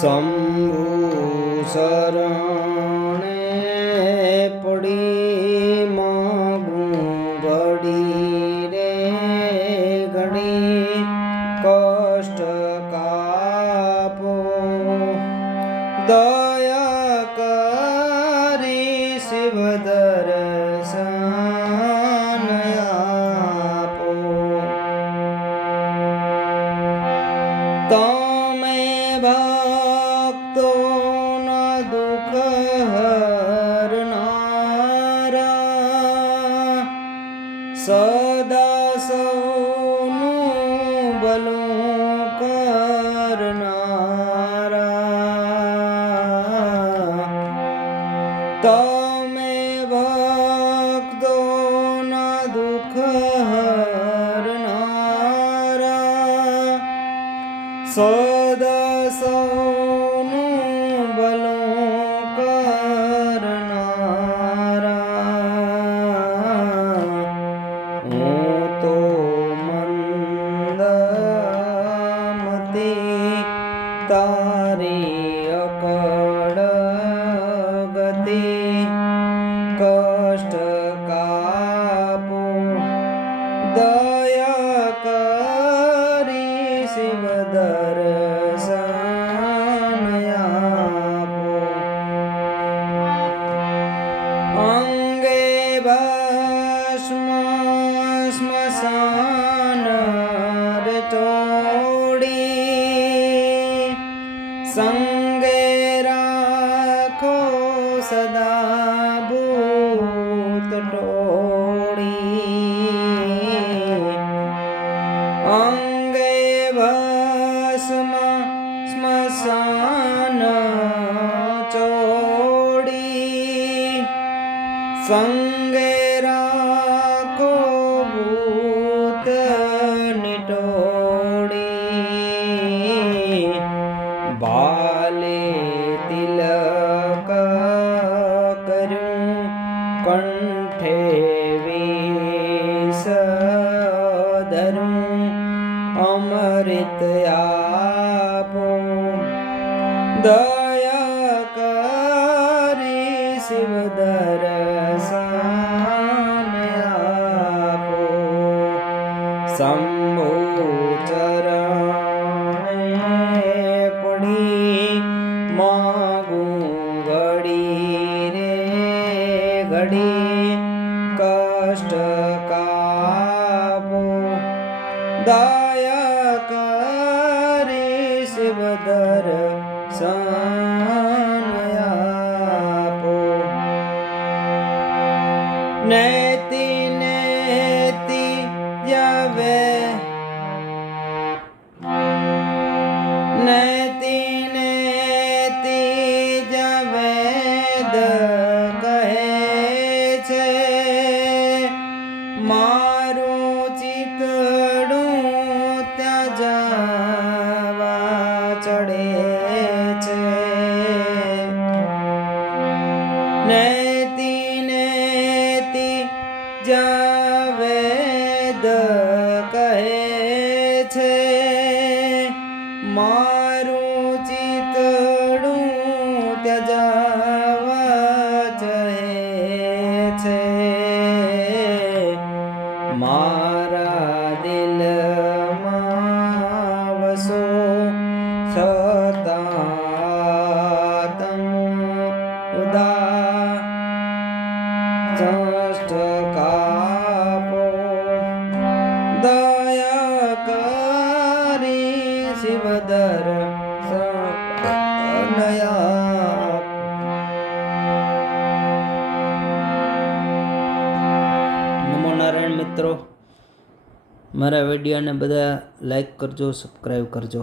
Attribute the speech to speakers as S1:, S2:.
S1: શંભુ શરણે પડી માગું ઘડી રે ઘડી કષ્ટ કાપો. દયા સદા સૌનું ભલું કરનારા તમે ભક્તો ન દુઃખ હરનારા સદા સૌનું Vitória. સદા ભૂત ટોળી. અંગે ભસ્મ સ્મશાન ચોડી સંગે नित्यापो दयाकारी शिवदरसानयापो दया दरी मिरे गडी। कष्ट कबो दया दर सानयापो नैति नैति यवे। नैति नव नीति कहे छे। मा Nay. મિત્રો મારા વિડીયોને બધા લાઈક કરજો સબસ્ક્રાઈબ કરજો